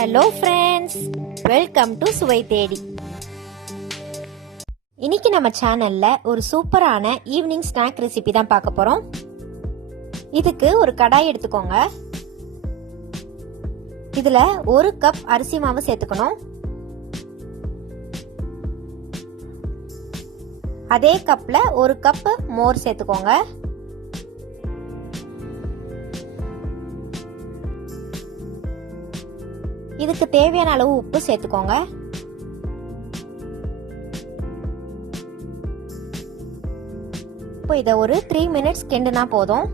Hello friends, welcome to சுவை தேடி. இன்னைக்கு நம்ம சேனல்ல ஒரு சூப்பரான ஈவினிங் ஸ்நாக் ரெசிபி தான் பார்க்க போறோம். இதுக்கு ஒரு கடாய் எடுத்துக்கோங்க. இதுல 1 கப் அரிசி மாவு சேர்த்துக்கணும். அதே கப்ல 1 கப் மோர் சேர்த்துக்கோங்க. இதுக்கு தேவையான அளவு உப்பு சேர்த்துக்கோங்க. இப்போ இதை ஒரு 3 மினிட்ஸ் கிண்டுனா போதும்.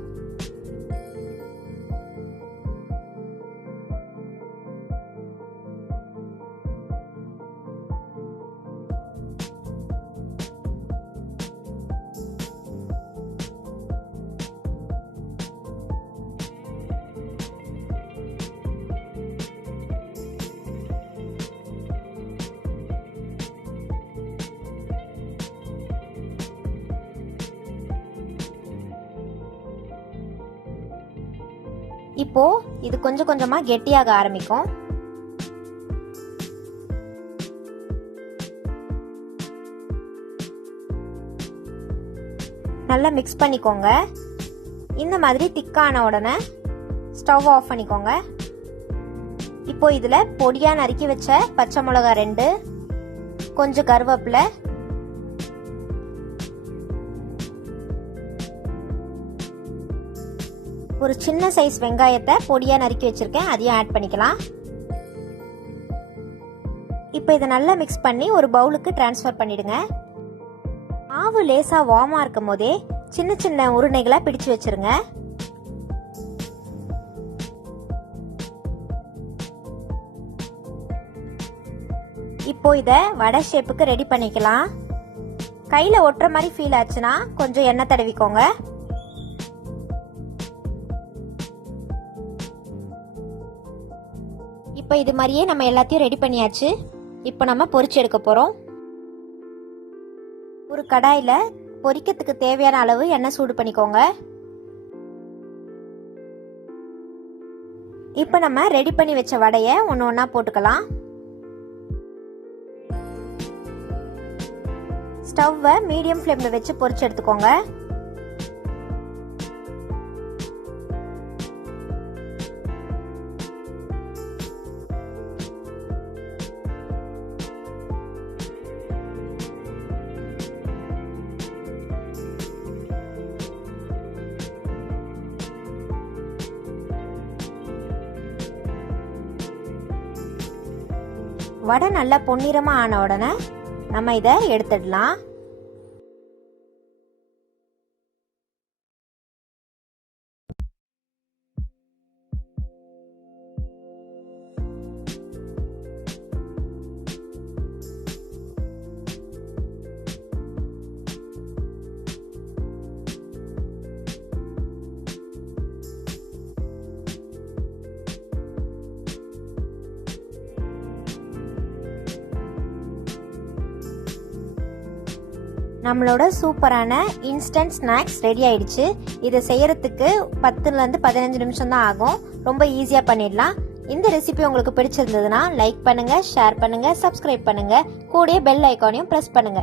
இப்போ இது கொஞ்சம் கொஞ்சமா கெட்டியாக ஆரம்பிக்கும். நல்லா மிக்ஸ் பண்ணிக்கோங்க. இந்த மாதிரி திக்கான உடனே ஸ்டவ் ஆஃப் பண்ணிக்கோங்க. இப்போ இதுல பொடியா நறுக்கி வச்ச பச்சை மிளகாய் 2, கொஞ்சம் கருவேப்பிலை, ஒரு சின்ன சைஸ் வெங்காயத்தை பொடியா நறுக்கி வச்சிருக்கேன், அதையும் ஆட் பண்ணிக்கலாம். இப்போ இதை நல்லா மிக்ஸ் பண்ணி ஒரு பவுலுக்கு டிரான்ஸ்ஃபர் பண்ணிடுங்க. மாவு லேசா வார்மா இருக்கும் போதே சின்ன சின்ன உருண்டைகளா பிடிச்சு வச்சிருங்க. இப்போ இதை வடை ஷேப்புக்கு ரெடி பண்ணிக்கலாம். கையில ஒட்டுற மாதிரி ஃபீல் ஆச்சுன்னா கொஞ்சம் எண்ணெய் தடவிக்கோங்க. இப்போ இது மாதிரியே நம்ம எல்லாத்தையும் ரெடி பண்ணியாச்சு. இப்போ நம்ம பொரிச்சு எடுக்க போறோம். ஒரு கடாயில பொரிக்கிறதுக்கு தேவையான அளவு எண்ணெய் சூடு பண்ணிக்கோங்க. இப்போ நம்ம ரெடி பண்ணி வச்ச வடையை ஒன்று ஒன்றா போட்டுக்கலாம். ஸ்டவ்வை மீடியம் ஃப்ளேம்ல வச்சு பொரிச்சு எடுத்துக்கோங்க. வடை நல்லா பொன்னிறமா ஆன உடனே நம்ம இதை எடுத்துடலாம். நம்மளோட சூப்பரான இன்ஸ்டன்ட் ஸ்நாக்ஸ் ரெடி ஆயிடுச்சு. இதை செய்யறதுக்கு 10லேருந்து 15 நிமிஷம் தான் ஆகும். ரொம்ப ஈஸியா பண்ணிடலாம். இந்த ரெசிபி உங்களுக்கு பிடிச்சிருந்ததுன்னா லைக் பண்ணுங்க, ஷேர் பண்ணுங்க, சப்ஸ்கிரைப் பண்ணுங்க. கூடவே பெல் ஐகானையும் பிரஸ் பண்ணுங்க.